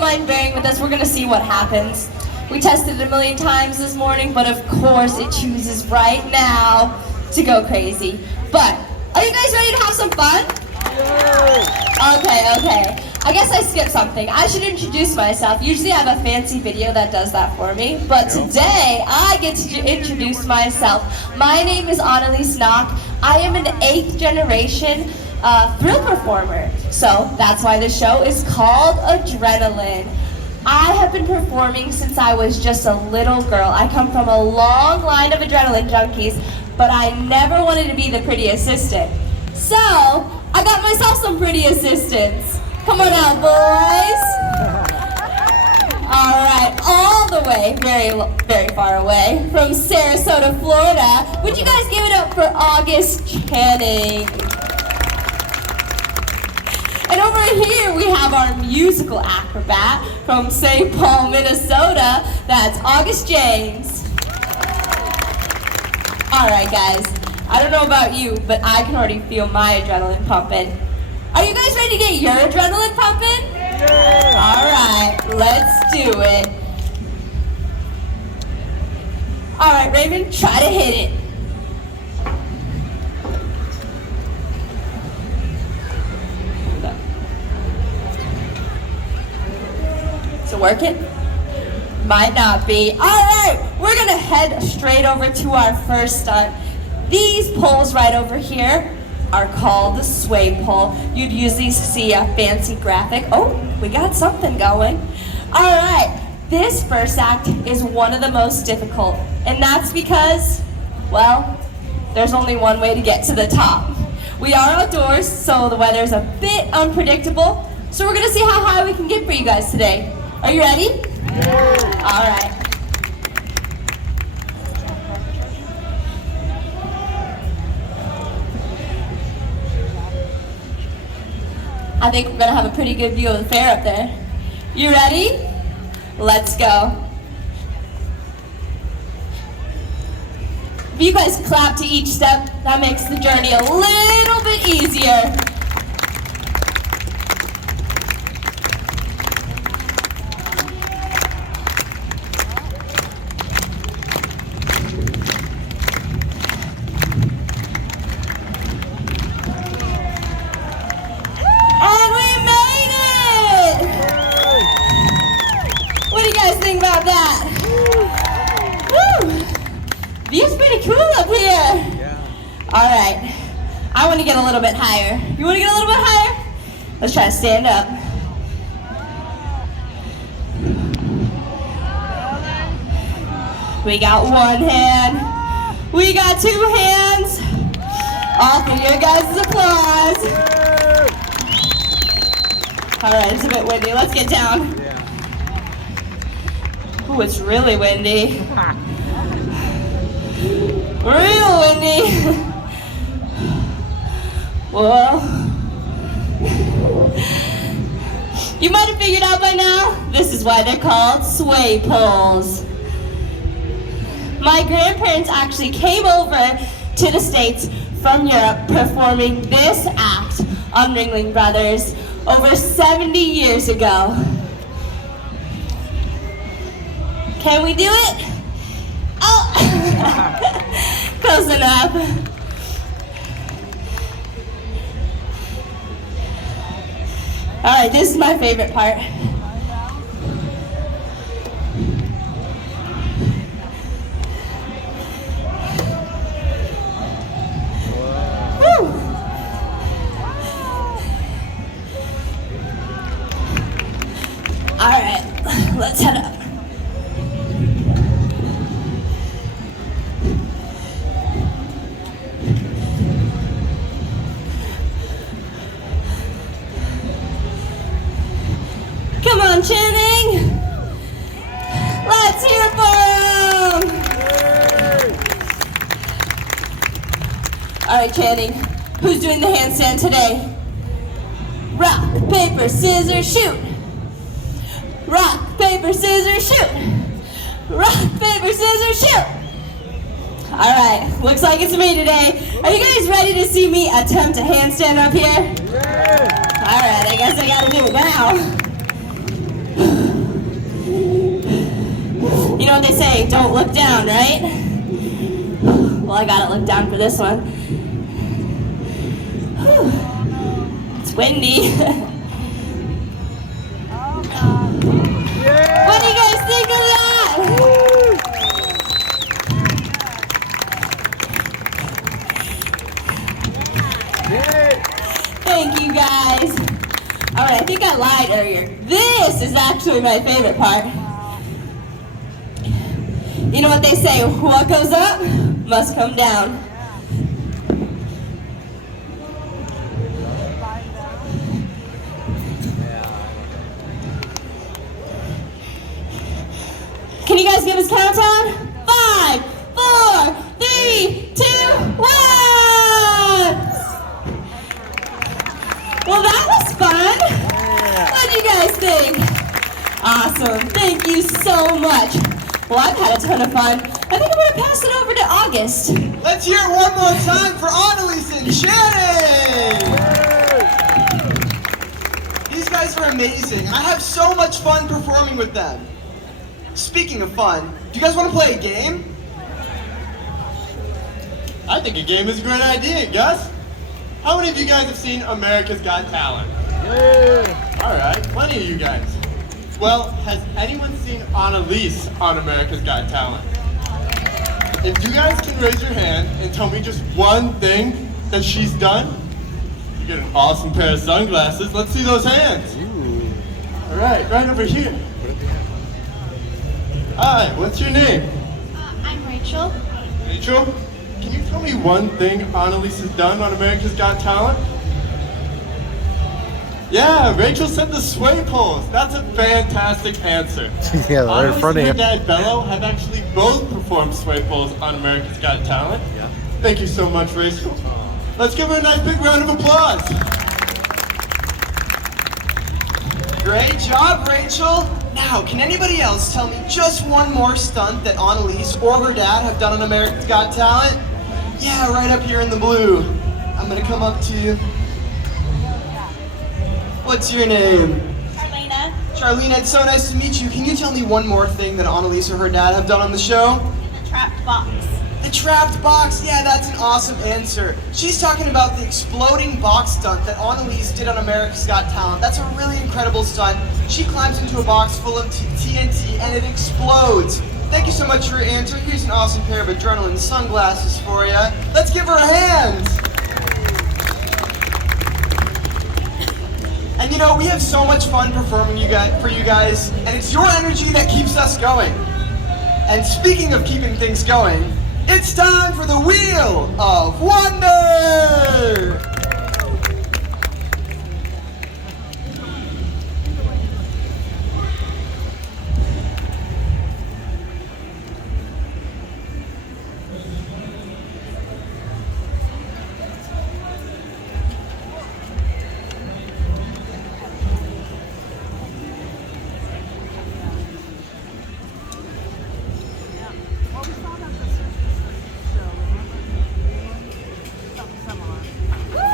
Mind bearing with us, we're gonna see what happens. We tested it a million times this morning, but of course it chooses right now to go crazy. But, are you guys ready to have some fun? Okay. I guess I skipped something. I should introduce myself. Usually I have a fancy video that does that for me, but today I get to introduce myself. My name is Annalise Knock. I am an 8th generation thrill performer. So that's why the show is called Adrenaline. I have been performing since I was just a little girl. I come from a long line of adrenaline junkies, but I never wanted to be the pretty assistant. So I got myself some pretty assistants. Come on out, boys. All right, all the way, very far away, from Sarasota, Florida. Would you guys give it up for August Channing? And over here we have our musical acrobat from St. Paul, Minnesota. That's August James. All right, guys. I don't know about you, but I can already feel my adrenaline pumping. Are you guys ready to get your adrenaline pumping? Yeah. All right, let's do it. All right, Raven, try to hit it. Is it working? Might not be. All right, we're gonna head straight over to our first stunt. These poles right over here are called the sway pole. You'd usually see a fancy graphic. Oh, we got something going. All right, this first act is one of the most difficult, and that's because, well, there's only one way to get to the top. We are outdoors, so the weather's a bit unpredictable, so we're gonna see how high we can get for you guys today. Are you ready? Yeah. All right. I think we're gonna have a pretty good view of the fair up there. You ready? Let's go. If you guys clap to each step, that makes the journey a little bit easier. About that. Woo! View's pretty cool up here. Yeah. All right. I want to get a little bit higher. You want to get a little bit higher? Let's try to stand up. We got one hand. We got two hands. All for your guys' applause. All right, it's a bit windy. Let's get down. Ooh, it's really windy. Real windy. Well, you might have figured out by now, this is why they're called sway poles. My grandparents actually came over to the States from Europe performing this act on Ringling Brothers over 70 years ago. Can we do it? Oh! Close enough. All right, this is my favorite part. Woo! All right, let's head up. Come on, Channing! Let's hear it for him! All right, Channing, who's doing the handstand today? Rock, paper, scissors, shoot! Rock, paper, scissors, shoot! Rock, paper, scissors, shoot! All right, looks like it's me today. Are you guys ready to see me attempt a handstand up here? All right, I guess I gotta do it now. what they say, don't look down, right? Well, I gotta look down for this one. Whew. It's windy. What do you guys think of that? Thank you guys. All right, I think I lied earlier. This is actually my favorite part. You know what they say, what goes up must come down. Can you guys give us countdown? 5, 4, 3, 2, 1! Well, that was fun. What do you guys think? Awesome. Thank you so much. Well, I've had a ton of fun. I think I'm going to pass it over to August. Let's hear it one more time for Annalise and Shannon! These guys are amazing. I have so much fun performing with them. Speaking of fun, do you guys want to play a game? I think a game is a great idea, Gus. How many of you guys have seen America's Got Talent? Yeah. All right, plenty of you guys. Well, has anyone seen Annalise on America's Got Talent? If you guys can raise your hand and tell me just one thing that she's done, you get an awesome pair of sunglasses. Let's see those hands. All right over here. Hi, what's your name? I'm Rachel. Rachel, can you tell me one thing Annalise has done on America's Got Talent? Yeah, Rachel said the sway poles. That's a fantastic answer. Yeah, right in front of Annalise you. and her dad Bello have actually both performed sway poles on America's Got Talent. Yeah. Thank you so much, Rachel. Let's give her a nice big round of applause. Great job, Rachel. Now, can anybody else tell me just one more stunt that Annalise or her dad have done on America's Got Talent? Yeah, right up here in the blue. I'm gonna come up to you. What's your name? Charlena. Charlene, it's so nice to meet you. Can you tell me one more thing that Annalise or her dad have done on the show? The trapped box. The trapped box, yeah, that's an awesome answer. She's talking about the exploding box stunt that Annalise did on America's Got Talent. That's a really incredible stunt. She climbs into a box full of TNT and it explodes. Thank you so much for your answer. Here's an awesome pair of adrenaline sunglasses for you. Let's give her a hand. And you know, we have so much fun performing for you guys, and it's your energy that keeps us going. And speaking of keeping things going, it's time for the Wheel of Wonder! Woo!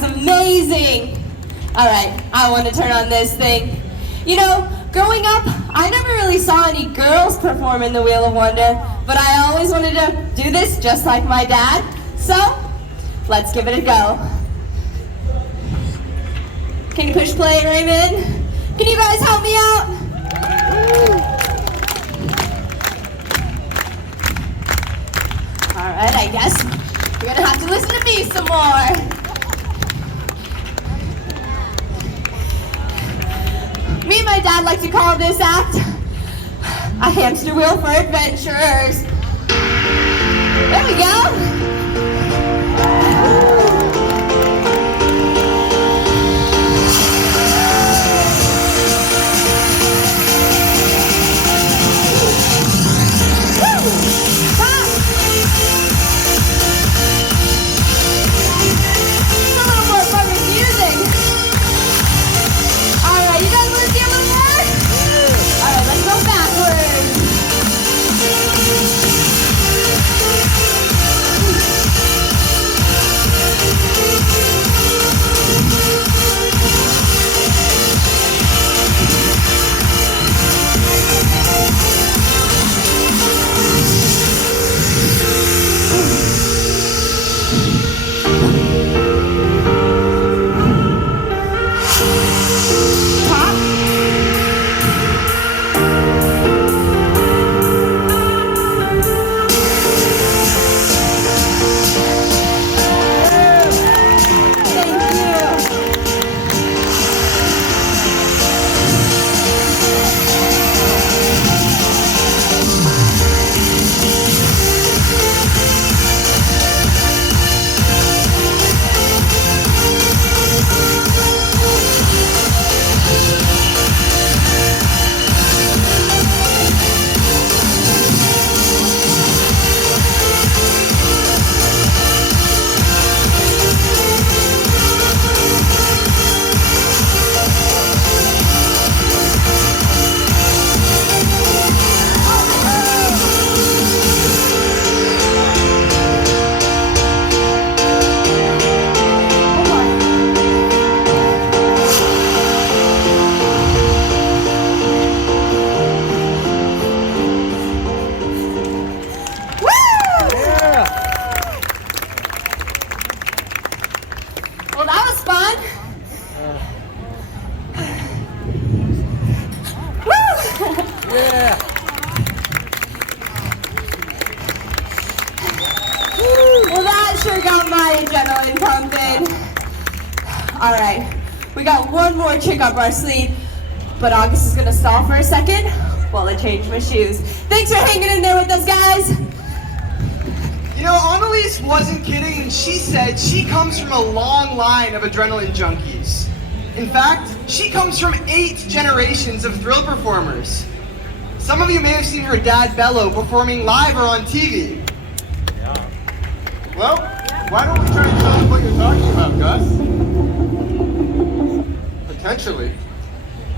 was amazing. All right, I want to turn on this thing. You know, growing up, I never really saw any girls perform in the Wheel of Wonder, but I always wanted to do this just like my dad. So, let's give it a go. Can you push play, Raymond? Can you guys help me out? All right, I guess you're gonna have to listen to me some more. Me and my dad like to call this act a hamster wheel for adventurers. There we go. All right, we got one more trick up our sleeve, but August is gonna stall for a second while I change my shoes. Thanks for hanging in there with us, guys. You know, Annalise wasn't kidding, and she said she comes from a long line of adrenaline junkies. In fact, she comes from 8 generations of thrill performers. Some of you may have seen her dad, Bello, performing live or on TV. Well, why don't we try and tell us what you're talking about, Gus? Potentially.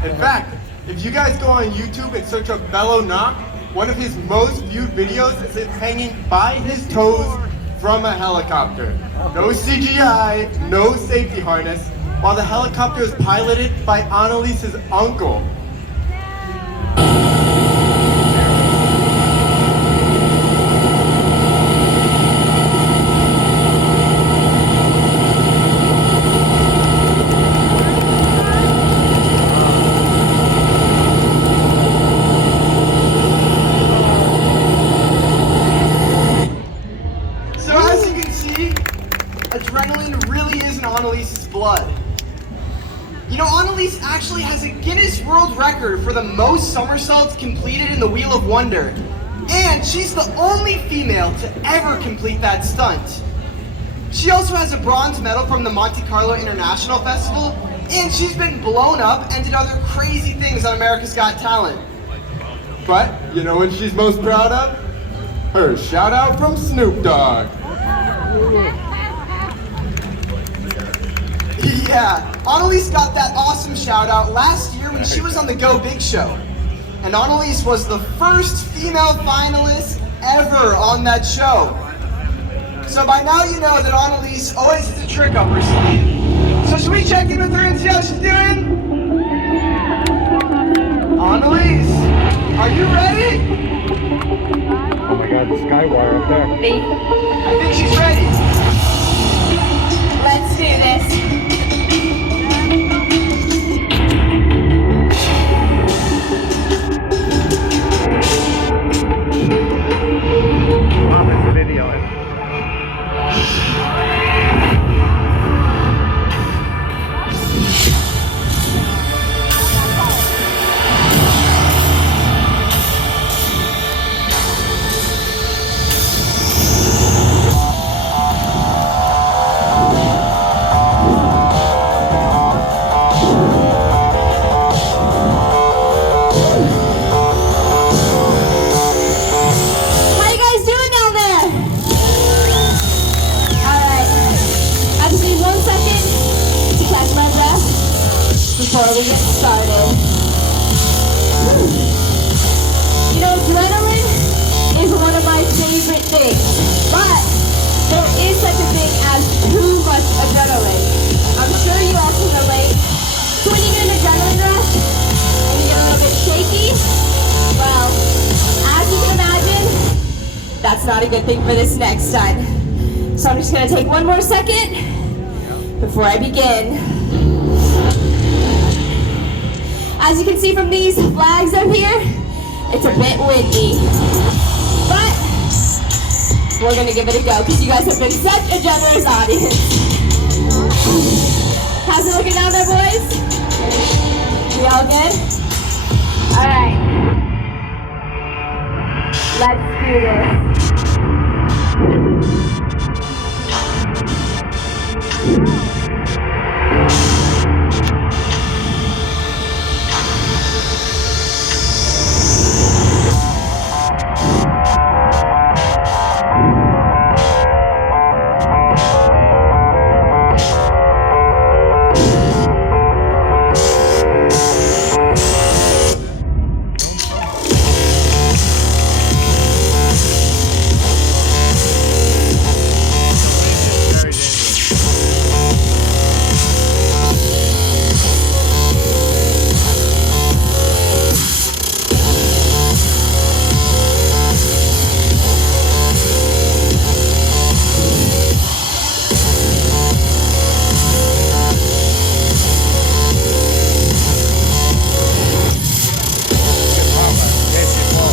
In fact, if you guys go on YouTube and search up Bello Knock, one of his most viewed videos is him hanging by his toes from a helicopter. No CGI, no safety harness, while the helicopter is piloted by Annalise's uncle. Adrenaline really is in Annalise's blood. You know, Annalise actually has a Guinness World Record for the most somersaults completed in the Wheel of Wonder. And she's the only female to ever complete that stunt. She also has a bronze medal from the Monte Carlo International Festival, and she's been blown up and did other crazy things on America's Got Talent. But, you know what she's most proud of? Her shout out from Snoop Dogg. Yeah, Annalise got that awesome shout out last year when she was on the Go Big Show. And Annalise was the first female finalist ever on that show. So by now you know that Annalise always has a trick up her sleeve. So should we check in with her and see how she's doing? Annalise, are you ready? Oh my god, the Skywire up there. I think she's ready. Let's do this. Mom, it's a video. How you guys doing down there? Alright. I just need 1 second to catch my breath before we get started. You know, adrenaline is one of my favorite things, but there is such a thing as too much adrenaline. I'm sure you all can relate. So when you get an adrenaline rush and you get a little bit shaky, well, as you can imagine, that's not a good thing for this next stunt. So I'm just gonna take 1 more second before I begin. As you can see from these flags up here, it's a bit windy. But we're gonna give it a go because you guys have been such a generous audience. How's it looking down there, boys? We all good? Alright. Let's do this. Very dangerous. Good mama. Yes, you will.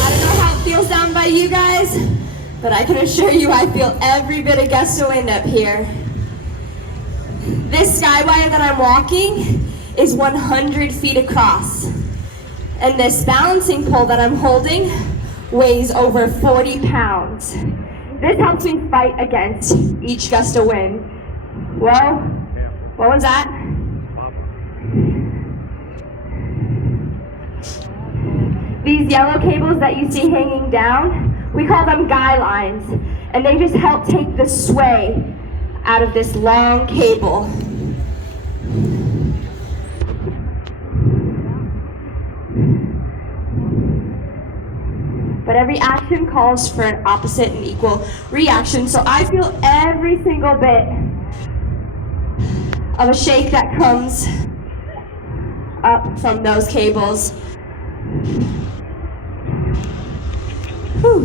I don't know how it feels down by you guys, but I can assure you I feel every bit of gust of wind up here. This skywire that I'm walking is 100 feet across. And this balancing pole that I'm holding weighs over 40 pounds. This helps me fight against each gust of wind. Whoa, what was that? These yellow cables that you see hanging down, we call them guy lines, and they just help take the sway out of this long cable. But every action calls for an opposite and equal reaction, so I feel every single bit of a shake that comes up from those cables. Whew.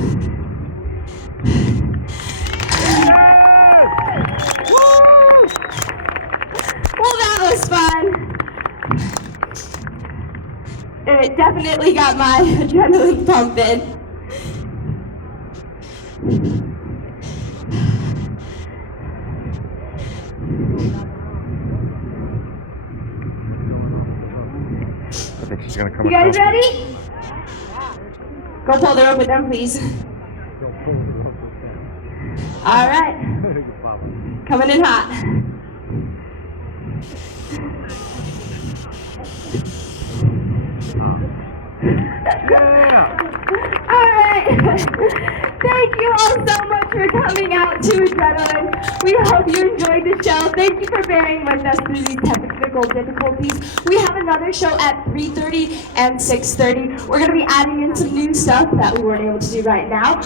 Well, that was fun. And it definitely got my adrenaline pumping. I think she's gonna come You guys across. ready? Go pull the rope with them, please. All right. Coming in hot. Alright. Thank you all so much for coming out to Adrenaline. We hope you enjoyed the show. Thank you for bearing with us through these technical difficulties. We have another show at 3:30 and 6:30. We're going to be adding in some new stuff that we weren't able to do right now.